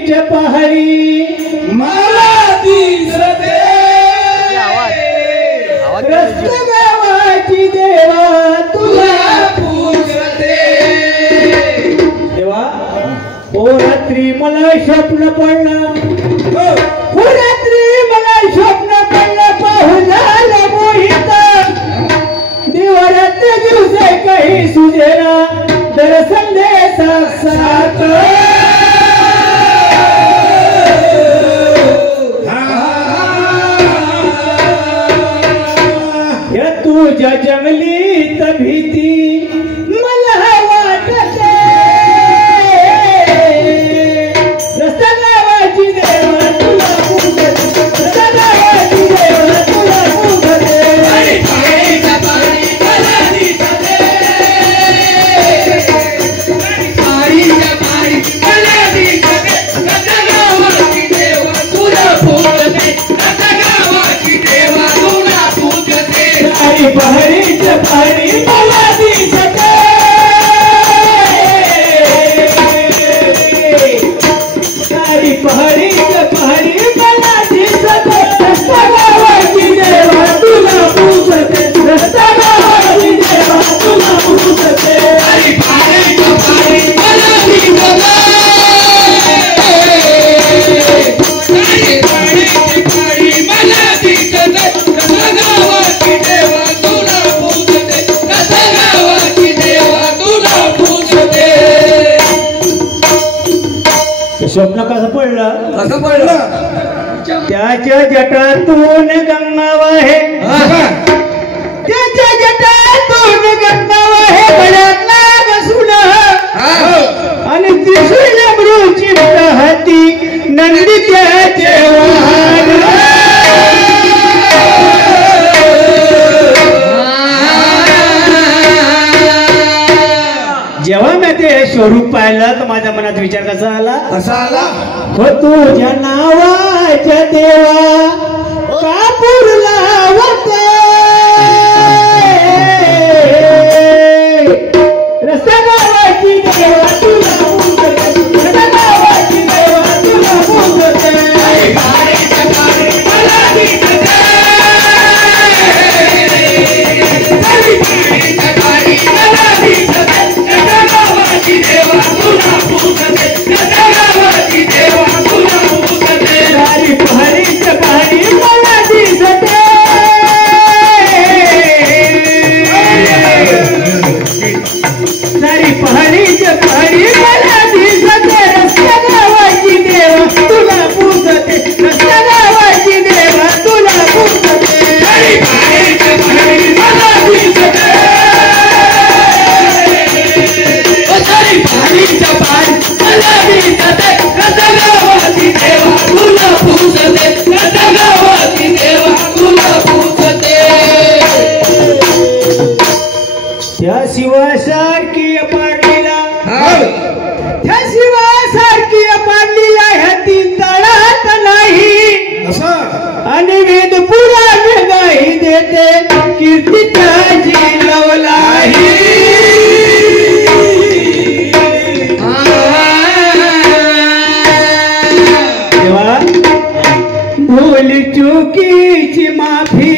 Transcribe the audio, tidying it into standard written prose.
पहाडीच्या पहाडी मला दिसते रस्ते गावाची देवा तुला पूजते देवा. ओ रात्री मला स्वप्न पडलं, ओ रात्री मला स्वप्न पडलं, पाहून झालं मोहित देवा. रात्री दिवस काही सुजेना दर्शन दे साक्षात. या तुझ्या जंगलीत भीती मला वाटते, रस्ता गावाची देवा तुला पूजते, रस्ता गावाची देवा तुला पूजते. पाणीच्या पाणी मला दिसते पाणीच्या पाणी मला दिसते रस्ता गावाची देवा तुला पूजते रस्ता गावाची देवा तुला पूजते सारी पहाडीच्या पाणी मला दिसते, सारी पहाडीच्या पाणी मला दिसते, रस्ता गावाची देवा तुला पूजते, रस्ता गावाची देवा तुला पूजते. आणि पाणीच्या पाणी मला दिसते आणि पाणीच्या पाणी मला दिसते रस्ता गावाची देवा तुला पूजते रस्ता गावाची देवा तुला पूजते. स्वप्न कसं पडलं? कसं पडलं? त्याच्या जटातून गंगा वाहे, त्याच्या जटातून गंगा वाहे, गळ्यात नाग सुना आणि त्रिशूल मृची हाती नंदी त्याचे वाहन. जेव्हा मी ते स्वरूप पाहिलं तर माझ्या मनात विचार कसा आला? कसा आला? हो तुझ्या नावाच्या देवा कापूर लावते, रस्ता गावाची देवा तुला पूजते, रस्ता गावाची देवा तुला पूजते. पाणीच्या पाणी मला दिसते पाणीच्या पाणी मला दिसते रस्ता गावाची देवा तुला पूजते रस्ता गावाची देवा तुला पूजते. सारी पहाडीचं पाणी मला दिसते, सारी पहाडीचं पाणी मला दिसते, रस्ता गावाची देवा तुला पूजते, रस्ता गावाची देवा तुला पूजते. पाणीच्या पाणी मला दिसते पाणीच्या पाणी मला दिसते रस्ता गावाची देवा तुला पूजते रस्ता गावाची देवा तुला पूजते. त्या शिवासारखी पाडलीला, त्या शिवासारखी पाडलीला ह्या तीन तळात नाही, आणि वेद पुराण गाई देते कीर्ती त्याची लवलाही. देवा भूल चुकीची माफी